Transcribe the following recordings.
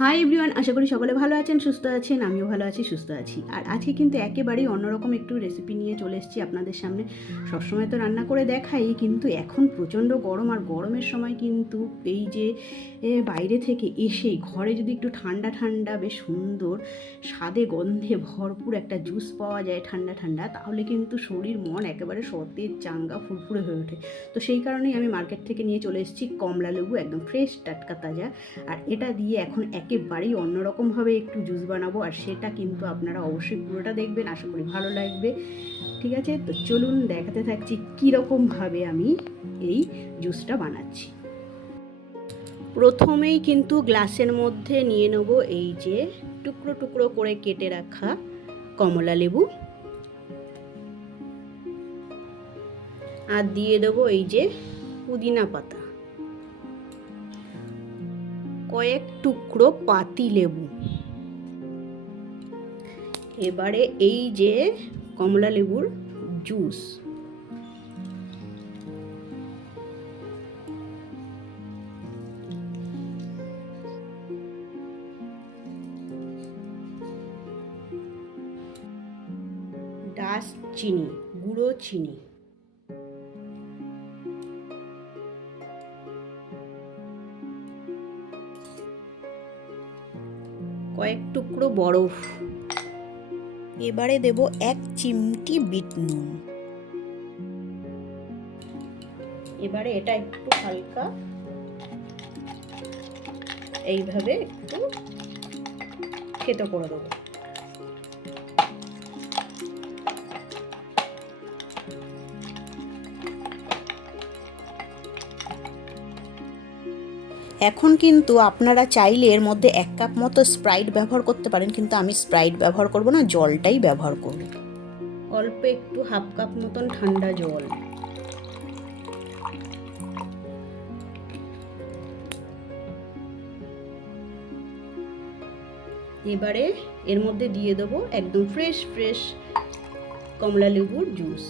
Hi everyone আশা করি সকলে ভালো আছেন, সুস্থ আছেন, আমিও ভালো আছি, সুস্থ আছি। আর আজকে কিন্তু একেবারেই অন্যরকম একটু রেসিপি নিয়ে চলে এসেছি আপনাদের সামনে। সবসময় তো রান্না করে দেখাই, কিন্তু এখন প্রচণ্ড গরম আর গরমের সময় কিন্তু এই যে বাইরে থেকে এসেই ঘরে যদি একটু ঠান্ডা ঠান্ডা বেশ সুন্দর স্বাদে গন্ধে ভরপুর একটা জুস পাওয়া যায় ঠান্ডা ঠান্ডা, তাহলে কিন্তু শরীর মন একেবারে সতেজ, চাঙ্গা, ফুরফুরে হয়ে ওঠে। তো সেই কারণেই আমি মার্কেট থেকে নিয়ে চলে এসেছি কমলা লেবু একদম ফ্রেশ টাটকা তাজা। আর এটা দিয়ে এখন একেবারেই অন্যরকমভাবে একটু জুস বানাবো, আর সেটা কিন্তু আপনারা অবশ্যই পুরোটা দেখবেন, আশা করি ভালো লাগবে। ঠিক আছে? তো চলুন দেখাতে থাকছি কীরকমভাবে আমি এই জুসটা বানাচ্ছি। প্রথমেই কিন্তু গ্লাসের মধ্যে নিয়ে নেব এই যে টুকরো টুকরো করে কেটে রাখা কমলা লেবু। আর দিয়ে দেবো এই যে পুদিনা পাতা। কয়েক টুকরো পাতি লেবু। এবারে এই যে কমলা লেবুর জুস। ডাস চিনি গুঁড়ো চিনি। কয়েক টুকরো বরফ। এবারে দেব এক চিমটি বিট নুন। এবারে এটা একটু হালকা। এইভাবে একটু খেতে করে দেবো। এখন কিন্তু আপনারা চাইলে এর মধ্যে এক কাপ মতো স্প্রাইট ব্যবহার করতে পারেন, কিন্তু আমি স্প্রাইট ব্যবহার করব না, জলটাই ব্যবহার করব। অল্প একটু হাফ কাপ মতন ঠান্ডা জল। এবারে এর মধ্যে দিয়ে দেবো একদম ফ্রেশ ফ্রেশ কমলা লেবুর জুস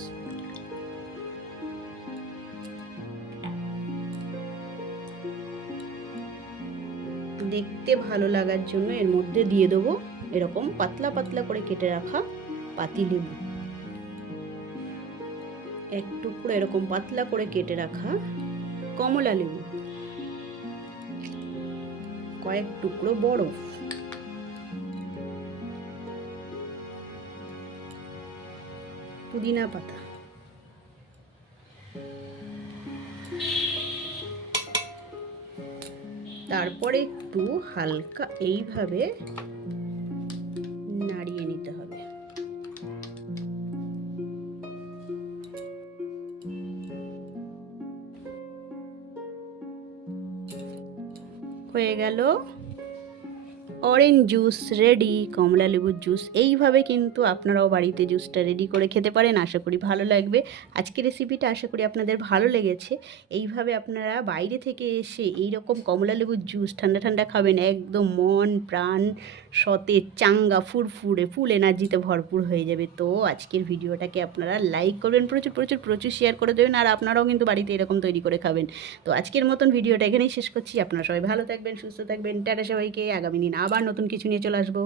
দেখতে ভালো লাগার জন্য এর মধ্যে দিয়ে দেবো এরকম পাতলা পাতলা করে কেটে রাখা পাতি লেবু। এক টুকরো এরকম পাতলা করে কেটে রাখা কমলা লেবু। কয়েক টুকরো বরফ। পুদিনা পাতা। তারপরে একটু হালকা এইভাবে নাড়িয়ে নিতে হবে। হয়ে গেল। অরেঞ্জ জুস রেডি কমলা লেবুর জুস এইভাবে কিন্তু আপনারাও বাড়িতে জুসটা রেডি করে খেতে পারেন। আশা করি ভালো লাগবে। আজকের রেসিপিটা আশা করি আপনাদের ভালো লেগেছে। এইভাবে আপনারা বাইরে থেকে এসে এই রকম কমলা লেবুর জুস ঠান্ডা ঠান্ডা খাবেন, একদম মন, প্রাণ, সতেজ, চাঙ্গা, ফুরফুরে ফুল এনার্জিতে ভরপুর হয়ে যাবে। তো আজকের ভিডিওটাকে আপনারা লাইক করবেন, প্রচুর প্রচুর প্রচুর শেয়ার করে দেবেন আর আপনারাও কিন্তু বাড়িতে এরকম তৈরি করে খাবেন। তো আজকের মতন ভিডিওটা এখানেই শেষ করছি। আপনারা সবাই ভালো থাকবেন, সুস্থ থাকবেন। টাটা সবাইকে। আগামী দিন আবার নতুন কিছু নিয়ে চলে আসব।